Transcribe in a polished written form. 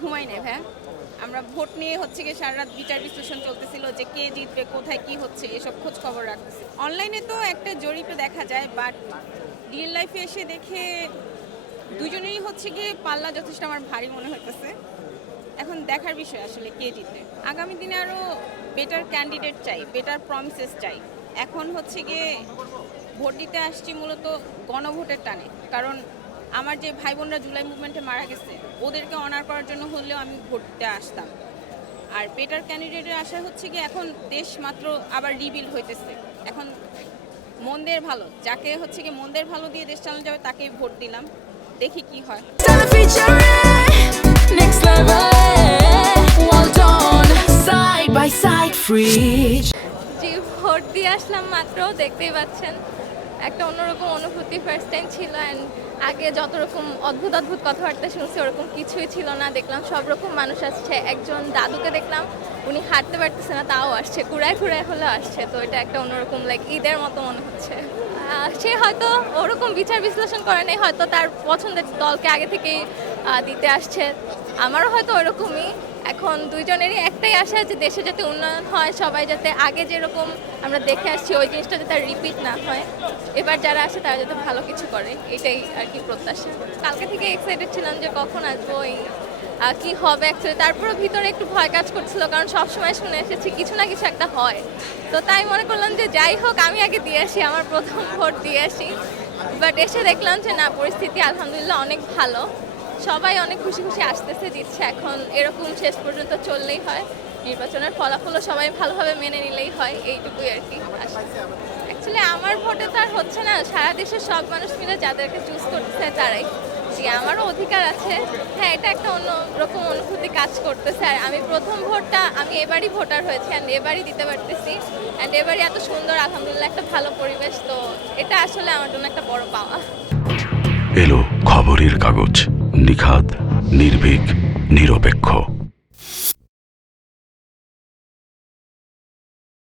ঘুমাই নাই ভাই। আমরা ভোট নিয়ে হচ্ছে গিয়ে সারা রাত বিচার বিশ্লেষণ চলতেছিল যে কে জিতবে, কোথায় কি হচ্ছে, এসব খোঁজ খবর রাখতেছি। অনলাইনে তো একটা জরিপে দেখা যায়, বাট রিয়েল লাইফে এসে দেখে দুজনেরই হচ্ছে গিয়ে পাল্লা যথেষ্ট আমার ভারী মনে হইতেছে। এখন দেখার বিষয় আসলে কে জিতবে। আগামী দিনে আরও বেটার ক্যান্ডিডেট চাই, বেটার প্রমিসেস চাই। এখন হচ্ছে গিয়ে ভোট দিতে আসছি মূলত গণভোটের টানে, কারণ আমার যে ভাই বোনরা জুলাই মুভমেন্টে মারা গেছে ওদেরকে অনার করার জন্য হলেও আমি ভোট দিতে আসতাম। আর বেটার ক্যান্ডিডেটের আশা হচ্ছে কি এখন দেশ মাত্র আবার রিবিল্ড হইতেছে। এখন মন্দের ভালো, যাকে হচ্ছে কি মন্দের ভালো দিয়ে দেশ চালানো যাবে তাকেই ভোট দিলাম, দেখি কি হয়। জি, ভোট দিয়ে আসলাম মাত্র, দেখতেই পাচ্ছেন একটা অন্যরকম অনুভূতি ফার্স্ট টাইম ছিল। অ্যান্ড আগে যত রকম অদ্ভুত অদ্ভুত কথাবার্তা শুনছি ওরকম কিছুই ছিল না। দেখলাম সব রকম মানুষ আসছে। একজন দাদুকে দেখলাম, উনি হাঁটতে পারতেছে না তাও আসছে, কুড়ায় কুড়ায় হলেও আসছে। তো এটা একটা অন্যরকম লাইক ঈদের মতো মনে হচ্ছে। সে হয়তো ওরকম বিচার বিশ্লেষণ করে নাই, হয়তো তার পছন্দের দলকে আগে থেকেই দিতে আসছে। আমারও হয়তো ওরকমই। এখন দুইজনেরই একটাই আশা যে দেশে যাতে উন্নয়ন হয়, সবাই যাতে আগে যেরকম আমরা দেখে আসছি ওই জিনিসটা যাতে রিপিট না হয়। এবার যারা আসে তারা যাতে ভালো কিছু করে, এটাই আর কি প্রত্যাশা। কালকে থেকে এক্সাইটেড ছিলাম যে কখন আসবো, কি হবে অ্যাকচুয়ালি। তারপরেও ভিতরে একটু ভয় কাজ করছিল, কারণ সবসময় শুনে এসেছি কিছু না কিছু একটা হয়। তো তাই মনে করলাম যে যাই হোক আমি আগে দিয়ে আসি, আমার প্রথম ভোট দিয়ে আসি। বাট এসে দেখলাম যে না, পরিস্থিতি আলহামদুলিল্লাহ অনেক ভালো। সবাই অনেক খুশি খুশি আসতেছে, দিচ্ছে। এখন এরকম শেষ পর্যন্ত চললেই হয়। নির্বাচনের ফলাফলও সবাই ভালোভাবে মেনে নিলেই হয়, এইটুকুই আর কি। অ্যাকচুয়ালি আমার ভোটে তো আর হচ্ছে না, সারা দেশের সব মানুষ মিলে যাদেরকে চুজ করতেছে তারাই। জি, আমারও অধিকার আছে। হ্যাঁ, এটা একটা অন্যরকম অনুভূতি কাজ করতেছে। আর আমি প্রথম ভোটটা আমি এবারই ভোটার হয়েছি, অ্যান্ড এবারই দিতে পারতেছি। অ্যান্ড এবারই এত সুন্দর আলহামদুলিল্লাহ একটা ভালো পরিবেশ। তো এটা আসলে আমার জন্য একটা বড় পাওয়া। এলো খবরের কাগজ, নিখাত, নির্ভীক, নিরপেক্ষ।